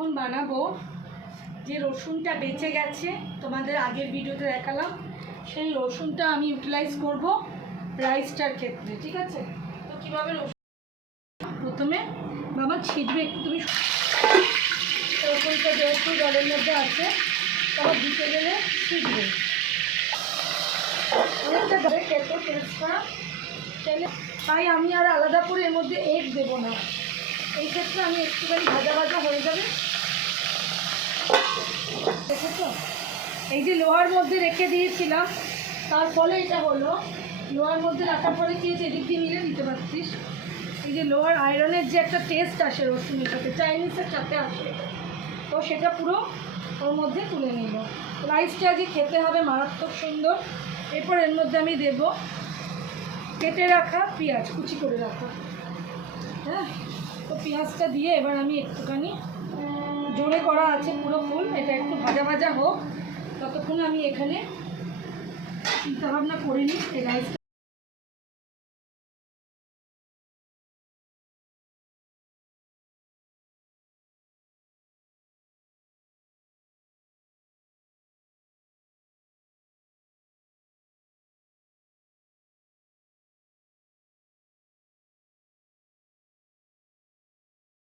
এখন বানাবো যে রসুনটা বেঁচে গেছে, তোমাদের আগের ভিডিওতে দেখালাম, সেই রসুনটা আমি ইউটিলাইজ করব রাইসটার ক্ষেত্রে। ঠিক আছে, তো কীভাবে রসুন প্রথমে বাবা ছিটবে একটু, তুমি রসুনটা যেহেতু জলের মধ্যে আছে তারপর দিতে গেলে ছিটবে অনেকটা ধরে খেতে টেস্টটা চাইলে। তাই আমি আর আলাদা করে এর মধ্যে এগ দেবো না, এই ক্ষেত্রে আমি একটুখানি ভাজা ভাজা হয়ে যাবে। দেখেছো, এই যে লোহার মধ্যে রেখে দিয়েছিলাম তার ফলে এটা হলো, লোহার মধ্যে রাখার পরে কি এদিক দিয়ে মিলে দিতে পারছিস। এই যে লোহার আয়রনের যে একটা টেস্ট আসে রসুনের সাথে, চাইনিজের সাথে আসে, তো সেটা পুরো ওর মধ্যে তুলে নিল। রাইসটা আজকে খেতে হবে মারাত্মক সুন্দর। এরপর এর মধ্যে আমি দেব কেটে রাখা পেঁয়াজ, কুচি করে রাখা। হ্যাঁ, তো পেঁয়াজটা দিয়ে এবার আমি একটুখানি জোরে করা আছে পুরো ফুল, এটা একটু ভাজা ভাজা হোক, ততক্ষণ আমি এখানে চিন্তাভাবনা করে নিই এই রাইসটা।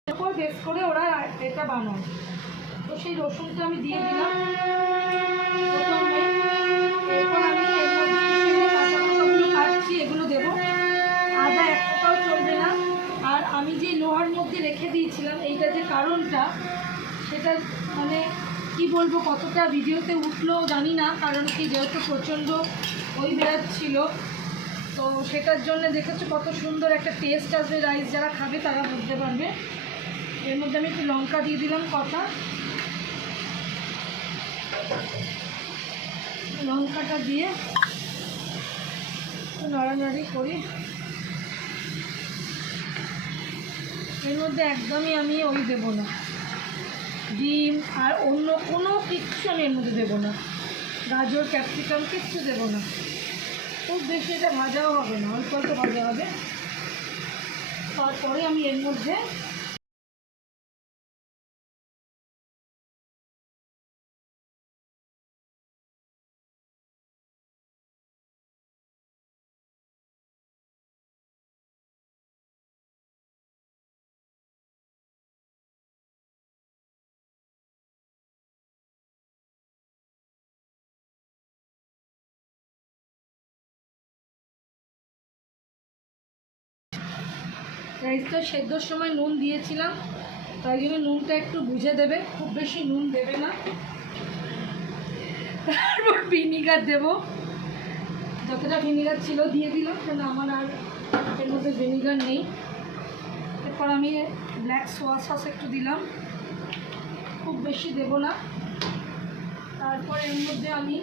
তারপর বেশ করে ওরা এটা বানায়, তো সেই রসুনটা আমি দিয়ে দিলাম প্রথমে। এরপর আমি এর মধ্যে কাঁচাগুলো কাটছি, এগুলো দেবো। আদা এক ফোঁটাও চলবে না। আর আমি যে লোহার মধ্যে রেখে দিয়েছিলাম, এইটা যে কারণটা সেটা মানে কি বলবো, কতটা ভিডিওতে উঠলো জানি না, কারণ কি যেহেতু প্রচণ্ড ওই বেড়াচ্ছিল, তো সেটার জন্য দেখেছো কত সুন্দর একটা টেস্ট আসবে। রাইস যারা খাবে তারা বুঝতে পারবে। এর মধ্যে আমি একটু লঙ্কা দিয়ে দিলাম কটা, লঙ্কাটা দিয়ে নাড়ানাড়ি করি। এর মধ্যে একদমই আমি ওই দেবো না, ডিম আর অন্য কোনো কিচ্ছু আমি এর মধ্যে দেবো না, গাজর ক্যাপসিকাম কিচ্ছু দেবো না। খুব বেশি এটা ভাজাও হবে না, অল্প অল্প ভাজা হবে। তারপরে আমি এর মধ্যে রাইসটা সেদ্ধর সময় নুন দিয়েছিলাম, তাই জন্য নুনটা একটু বুঝে দেবে, খুব বেশি নুন দেবে না। তারপর ভিনিগার দেবো, যতটা ভিনিগার ছিল দিয়ে দিলাম, কেন আমার আর এর মধ্যে ভিনিগার নেই। এরপর আমি ব্ল্যাক সোয়া সস একটু দিলাম, খুব বেশি দেবো না। তারপর এর মধ্যে আমি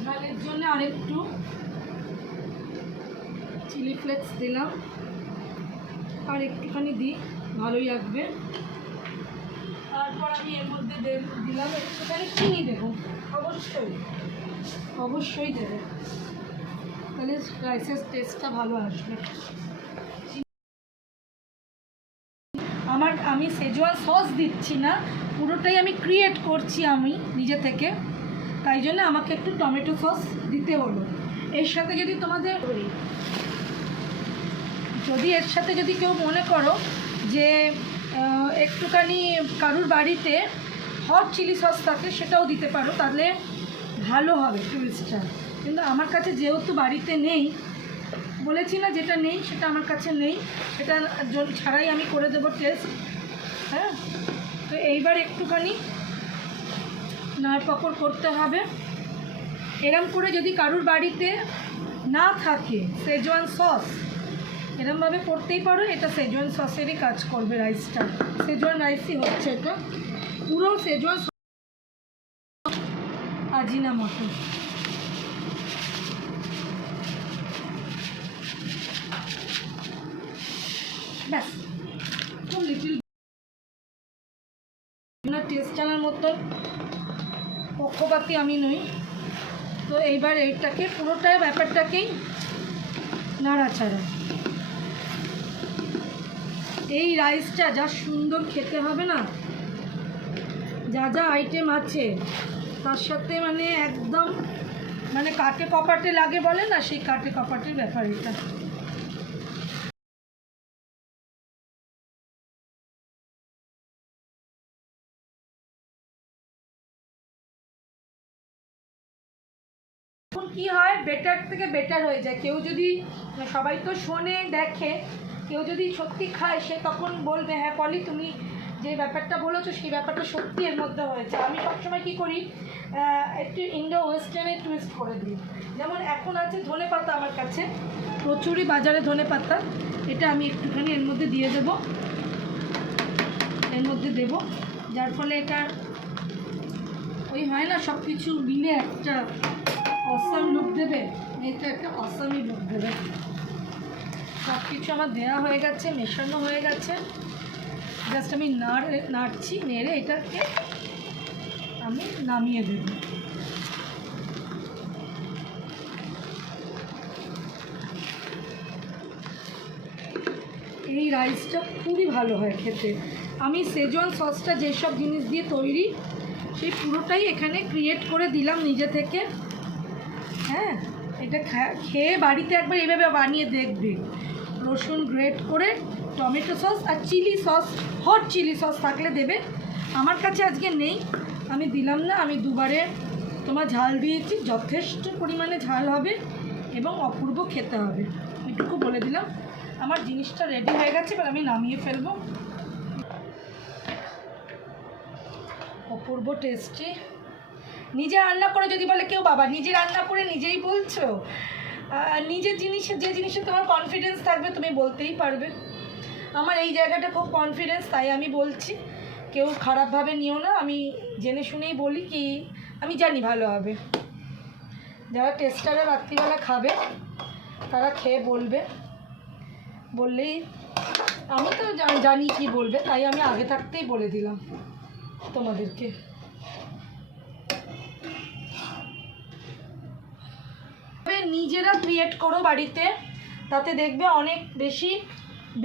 ঝালের জন্য আরেকটু চিলি ফ্লেক্স দিলাম, আর একটুখানি দিই, ভালোই লাগবে। তারপর আমি এর মধ্যে দিলাম একটুখানি চিনি দেবো, অবশ্যই অবশ্যই দেবে, তাহলে রাইসের টেস্টটা ভালো আসবে। আমি সেজওয়ান সস দিচ্ছি না, পুরোটাই আমি ক্রিয়েট করছি আমি নিজে থেকে, তাই জন্য আমাকে একটু টমেটো সস দিতে হলো। এর সাথে যদি তোমাদের এর সাথে যদি কেউ মনে করো যে একটুখানি কারুর বাড়িতে হট চিলি সস থাকে, সেটাও দিতে পারো, তাহলে ভালো হবে টেস্টটা। কিন্তু আমার কাছে যেহেতু বাড়িতে নেই, বলেছি না যেটা নেই সেটা আমার কাছে নেই, সেটা ছাড়াই আমি করে দেবো টেস্ট। হ্যাঁ, তো এইবার একটুখানি নাড়পাকড় করতে হবে। এরম করে যদি কারুর বাড়িতে না থাকে সেজওয়ান সস, এরমভাবে করতেই পারো, এটা সেজওয়ান সসেরই কাজ করবে। রাইসটা সেজওয়ান রাইসই হচ্ছে, এটা পুরো সেজওয়ান আজিনা মতো। ব্যাস, খুব লিটিল টেস্ট জানার মতো পক্ষপাতী আমি নই। তো এইবার এইটাকে পুরোটাই ব্যাপারটাকেই নাড়াচাড়া। এই রাইসটা যা সুন্দর খেতে হবে না, যা যা আইটেম আছে তার সাথে মানে একদম মানে কাটে কপাটে লাগে বলে না, সেই কাটে কপাটের ব্যাপার এটা। এখন কী হয়, বেটার থেকে বেটার হয়ে যায়। কেউ যদি, সবাই তো শোনে দেখে, কেউ যদি সত্যি খায় সে তখন বলবে হ্যাঁ পলি তুমি যে ব্যাপারটা বলেছো সেই ব্যাপারটা সত্যি এর মধ্যে হয়েছে। আমি সবসময় কী করি, একটু ইন্ডো ওয়েস্টার্নে টুইস্ট করে দিই। যেমন এখন আছে ধনেপাতা, আমার কাছে প্রচুরই বাজারে ধনেপাতা, এটা আমি একটুখানি এর মধ্যে দিয়ে দেবো, এর মধ্যে দেবো, যার ফলে এটা ওই হয় না সব কিছু মিলে একটা অসাম লুক দেবে, এটা একটা অসামই লুক দেবে। সব কিছু আমার দেওয়া হয়ে গেছে, মেশানো হয়ে গেছে, জাস্ট আমি নাড়ছি, নেড়ে এটাকে আমি নামিয়ে দেব। এই রাইসটা খুবই ভালো হয় খেতে। আমি শেজওয়ান সসটা যেসব জিনিস দিয়ে তৈরি সেই পুরোটাই এখানে ক্রিয়েট করে দিলাম নিজে থেকে। হ্যাঁ, এটা খেয়ে বাড়িতে একবার এভাবে বানিয়ে দেখবে। রসুন গ্রেট করে, টমেটো সস আর chilli sauce, hot chilli sauce থাকলে দেবে। আমার কাছে আজকে নেই, আমি দিলাম না। আমি দুবারে তোমার ঝাল দিয়েছি, যথেষ্ট পরিমাণে ঝাল হবে এবং অপূর্ব খেতে হবে, এটুকু বলে দিলাম। আমার জিনিসটা রেডি হয়ে গেছে, এবার আমি নামিয়ে ফেলবো। অপূর্ব টেস্টি। নিজে রান্না করে যদি বলে কেউ বাবা নিজে রান্না করে নিজেই বলছো, নিজের জিনিসে যে জিনিসে তোমার কনফিডেন্স থাকবে তুমি বলতেই পারবে। আমার এই জায়গাটা খুব কনফিডেন্স, তাই আমি বলছি, কেউ খারাপভাবে নিও না। আমি জেনে শুনেই বলি, কি আমি জানি ভালো হবে। যারা টেস্টারে রাত্রিবেলা খাবে তারা খেয়ে বলবে, বললেই আমি তো জানি কি বলবে, তাই আমি আগে থাকতেই বলে দিলাম তোমাদেরকে। নিজেরা ক্রিয়েট করো বাড়িতে, তাতে দেখবে অনেক বেশি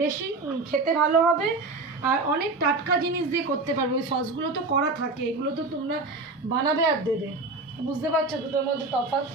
বেশি খেতে ভালো হবে আর অনেক টাটকা জিনিস দিয়ে করতে পারবে। ওই সসগুলো তো করা থাকে, এগুলো তো তোমরা বানাবে আর দেবে। বুঝতে পারছো দুটোর মধ্যে তফাৎ?